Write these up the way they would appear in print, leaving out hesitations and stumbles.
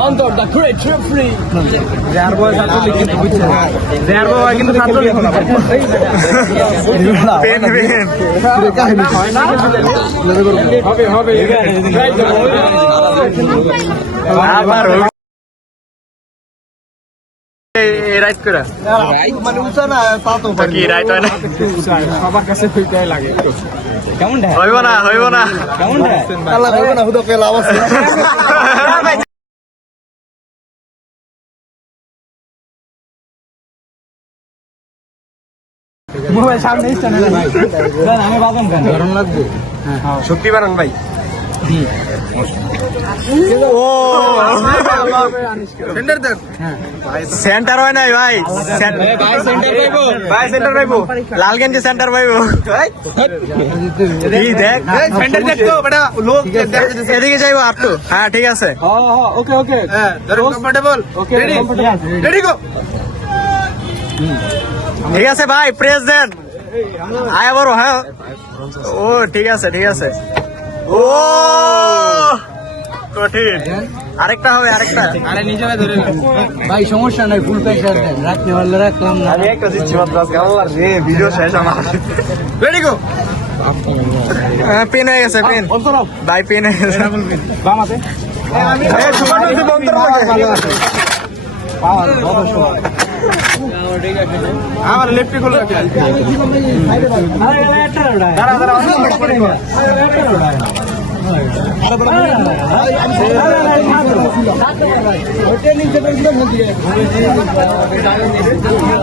অন্তর দা great Tripoli যার বয় ছাত্রলীগ কিন্তু বুঝছে যার বয় কিন্তু ছাত্রলীগ না পেন পেন হবে হবে আবার এই রাইট করে মানে উঠা না তা তো কি রাইট হয় না সবার কাছে কইতে লাগে কেমন ঢাই হইব না কেমন ঢাই আল্লাহ হইব না হুদো পেলা আছে মোবাইল সামনে ইচ্ছা না ভাই দেন আমি বাদাম খান গরম লাগবে হ্যাঁ শক্তি বাড়ান ভাই ও সেন্টার দেন সেন্টার হয় নাই ভাই ভাই সেন্টার পাইবো লালগঞ্জে সেন্টার পাইবো এই দেখ সেন্টার দেখতো বেটা লোক এদিকে যাইবো আপ টু হ্যাঁ ঠিক আছে ওকে ওকে হ্যাঁ কমফোর্টেবল ওকে রেডি গো ঠিক আছে ভাই প্রেস দেন আয়া বড় হ্যাঁ ও ঠিক আছে ও কঠিন আরেকটা হবে আরেকটা আরে নিজে ধরে ভাই সমস্যা নাই ফুল প্রেসার দেন রাখতে পারলে রাখলাম না আমি একটা দিচ্ছি মাত্র কেমন লাগছে ভিডিও শেষ আমার রেডি গো পেন হয়ে গেছে পেন ভাই পেন হয়ে গেছে বাম আছে আমি সুপারটা বন্ধ রাখো পাওয়ার বড় শট আমার লেফটে খোলা আছে আরে এটা দাঁড়া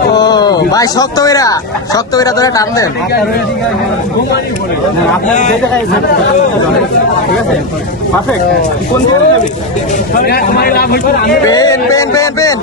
ও ভাই শক্ত বেরা ধরে টান দেন পেন